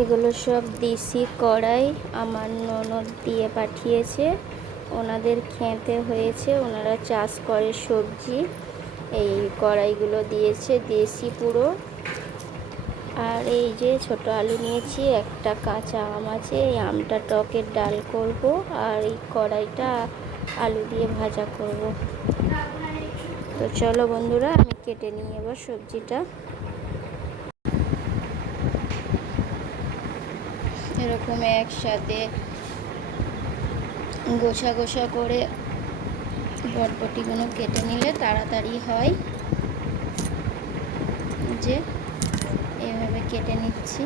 এগুলো সব দেশি কড়াই আমার ননদ দিয়ে পাঠিয়েছে। ওনাদের খেতে হয়েছে, ওনারা চাষ করে সবজি। এই কড়াইগুলো দিয়েছে দেশি পুরো। আর এই যে ছোট আলু নিয়েছি, একটা কাঁচা আম আছে, এই আমটা টকের ডাল করব, আর এই কড়াইটা আলু দিয়ে ভাজা করব। তো চলো বন্ধুরা, আমি কেটে নিয়ে এবার সবজিটা। এরকম একসাথে গোছা গোছা করে বটবটিগুলো কেটে নিলে তাড়াতাড়ি হয়। যে এভাবে কেটে নিচ্ছি।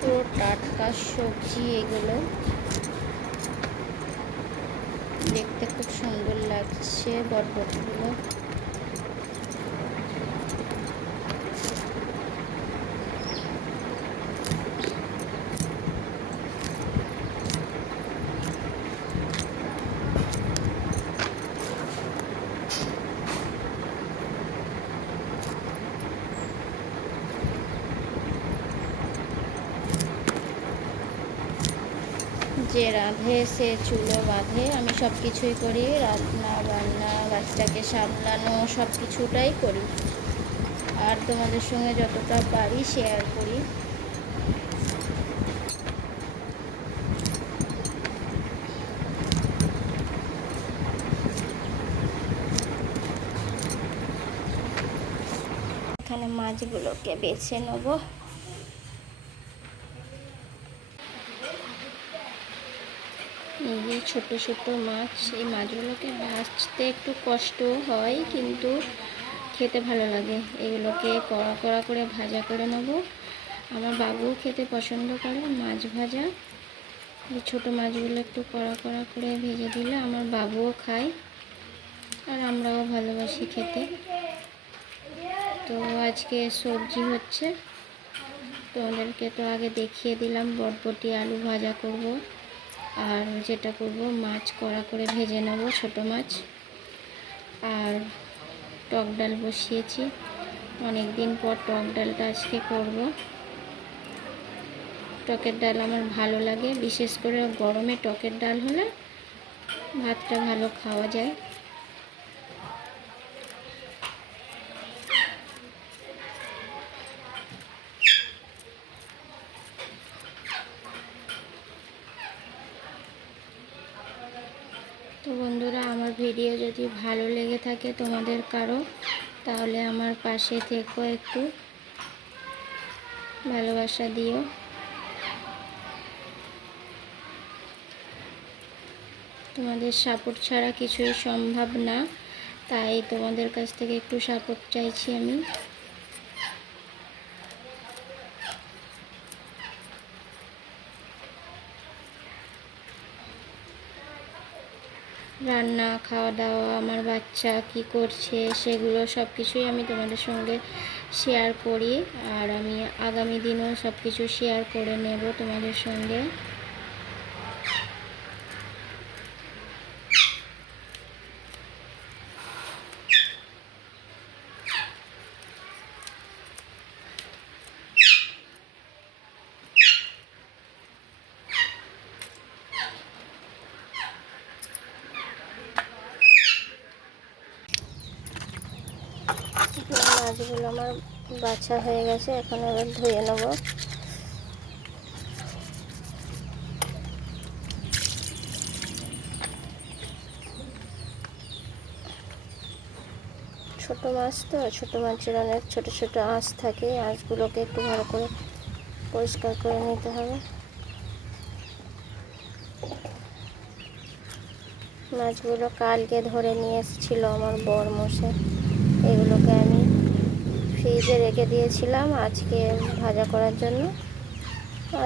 পুরো টাটকা সবজি এগুলো, দেখতে খুব সুন্দর লাগছে বটবটিগুলো। যে রাঁধে সে চুলো বাঁধে, আমি সব কিছুই করি, রান্না বান্না, বাচ্চাকে সামলানো, সব কিছুটাই করি। আর তোমাদের সঙ্গে যতটা পারি শেয়ার করি। এখানে মাছগুলোকে বেছে নেব। এই যে ছোট ছোট মাছ, এই মাছগুলোকে ভাজতে একটু কষ্ট হয়, কিন্তু খেতে ভালো লাগে। এগুলোকে কড়া কড়া করে ভাজা করে নেব। আমার বাবুও খেতে পছন্দ করে মাছ ভাজা। এই ছোটো মাছগুলো একটু কড়া কড়া করে ভেজে দিলে আমার বাবুও খায়, আর আমরাও ভালোবাসি খেতে। তো আজকে সবজি হচ্ছে, তোমাদেরকে তো আগে দেখিয়ে দিলাম। বটবটি আলু ভাজা করব, আর যেটা করব মাছ কড়া করে ভেজে নেব, ছোট মাছ। আর টক ডাল বসিয়েছি, অনেক দিন পর টক ডালটা আজকে করব। টকের ডাল আমার ভালো লাগে, বিশেষ করে গরমে টকের ডাল হলে ভাতটা ভালো খাওয়া যায়। তো বন্ধুরা, আমার ভিডিও যদি ভালো লেগে থাকে তোমাদের কারো, তাহলে আমার পাশে থেকো, একটু ভালোবাসা দিও। তোমাদের সাপোর্ট ছাড়া কিছুই সম্ভব না, তাই তোমাদের কাছ থেকে একটু সাপোর্ট চাইছি আমি। রান্না, খাওয়া দাওয়া, আমার বাচ্চা কি করছে সেগুলো সব কিছুই আমি তোমাদের সঙ্গে শেয়ার করি। আর আমি আগামী দিনেও সব কিছু শেয়ার করে নেব তোমাদের সঙ্গে। মাছগুলো আমার বাছা হয়ে গেছে, এখন এবার ধুয়ে নেব। ছোট মাছ তো, ছোট মাছের অনেক ছোট ছোট আঁশ থাকে, আঁশগুলোকে একটু ভালো করে পরিষ্কার করে নিতে হবে। মাছগুলো কালকে ধরে নিয়ে এসেছিলো আমার বর মশাই, এগুলোকে আমি ফ্রিজে রেখে দিয়েছিলাম আজকে ভাজা করার জন্য।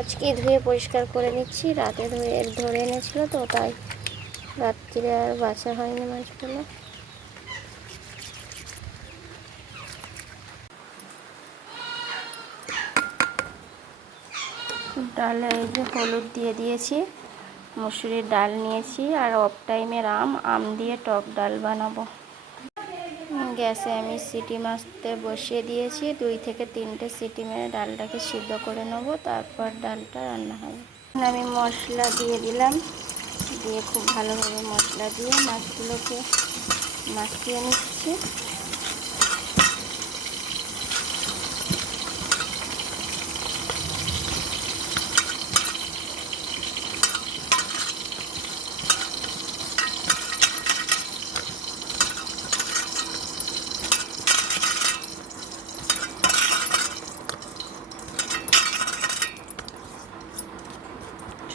আজকে ধুয়ে পরিষ্কার করে নিচ্ছি, রাতে ধরে এনেছিল তো, তাই রাত্রিরে আর বাছা হয়নি মাছগুলো। ডালে এই যে হলুদ দিয়ে দিয়েছি, মুসুরির ডাল নিয়েছি, আর অফ টাইমের আম দিয়ে টক ডাল বানাবো। গ্যাসে আমি সিটি মারতে বসিয়ে দিয়েছি, 2 থেকে 3টে সিটি মেরে ডালটাকে সিদ্ধ করে নেবো, তারপর ডালটা রান্না হবে। আমি মশলা দিয়ে দিলাম, দিয়ে খুব ভালোভাবে মশলা দিয়ে মাছগুলোকে মাখিয়ে নিচ্ছি।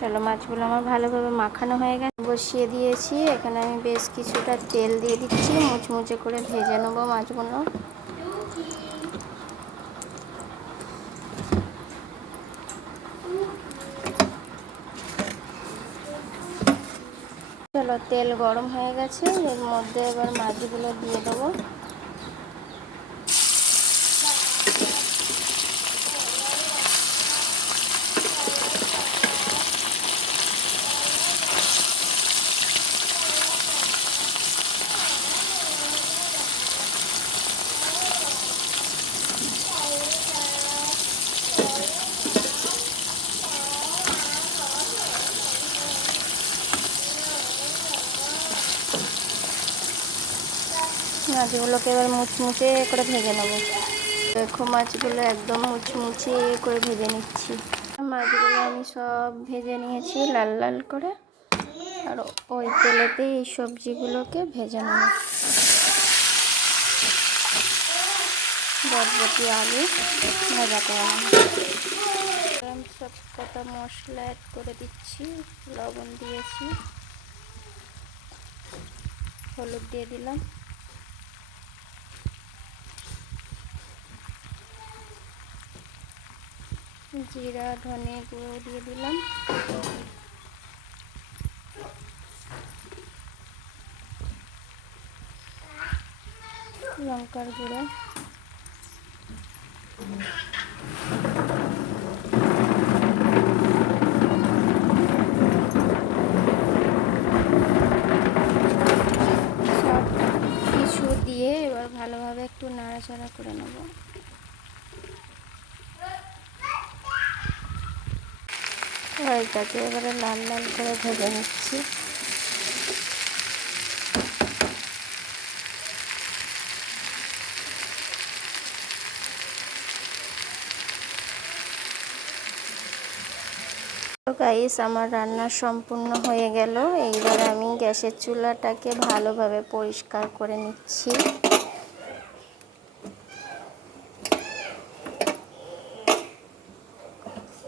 চলো, মাছগুলো আমার ভালোভাবে মাখানো হয়ে গেছে, বসিয়ে দিয়েছি। এখানে আমি বেশ কিছুটা তেল দিয়ে দিচ্ছি, মুচমুচে করে ভেজে নেবো মাছগুলো। চলো, তেল গরম হয়ে গেছে, এর মধ্যে এবার মাছগুলো দিয়ে দেবো। মাছগুলোকে এবার মুচমুচে করে ভেজে নেবো। দেখো, মাছগুলো একদম মুচমুচে করে ভেজে নিচ্ছি। মাছগুলো আমি সব ভেজে নিয়েছি লাল লাল করে, আর ওই তেলেতে এই সবজিগুলোকে ভেজে নেব। বরবটি আলু ভাজা করে নেব। আমি সব কটা মশলা অ্যাড করে দিচ্ছি, লবণ দিয়েছি, হলুদ দিয়ে দিলাম, জিরা ধনে গুঁড়ো দিয়ে দিলাম, লঙ্কার গুঁড়ো, সব কিছু দিয়ে এবার ভালোভাবে একটু নাড়াচাড়া করে নেব। হয়ে গেছে, এবারে লাল লাল করে ভেজে নিচ্ছি। তো গাইস, আমার রান্না সম্পূর্ণ হয়ে গেল। এইবার আমি গ্যাসের চুলাটাকে ভালোভাবে পরিষ্কার করে নিচ্ছি।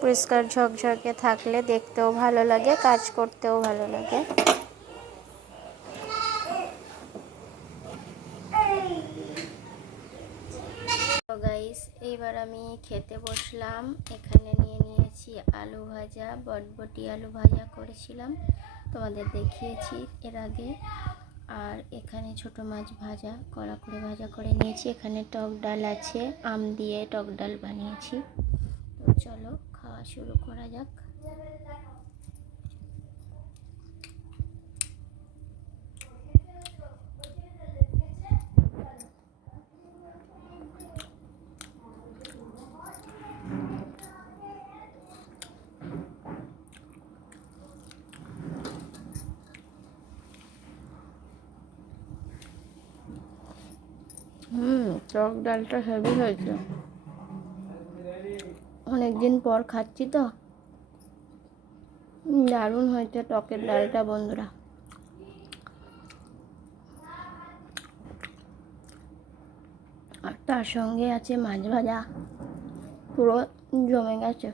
পরিষ্কার ঝকঝকে থাকলে দেখতেও ভালো লাগে, কাজ করতেও ভালো লাগে। তো গাইস, এইবার আমি খেতে বসলাম। এখানে নিয়ে নিয়েছি আলু ভাজা, বটবটি আলু ভাজা করেছিলাম, তোমাদের দেখিয়েছি এর আগে। আর এখানে ছোট মাছ ভাজা, কড়া করে ভাজা করে নিয়েছি। এখানে টক ডাল আছে, আম দিয়ে টক ডাল বানিয়েছি। তো চলো, খাওয়া শুরু করা যাক। টক ডালটা হেভি হয়েছে, অনেকদিন পর খাচ্ছি তো, দারুণ হয়েছে টকের ডালটা বন্ধুরা। আর তার সঙ্গে আছে মাছ ভাজা, পুরো জমে গেছে।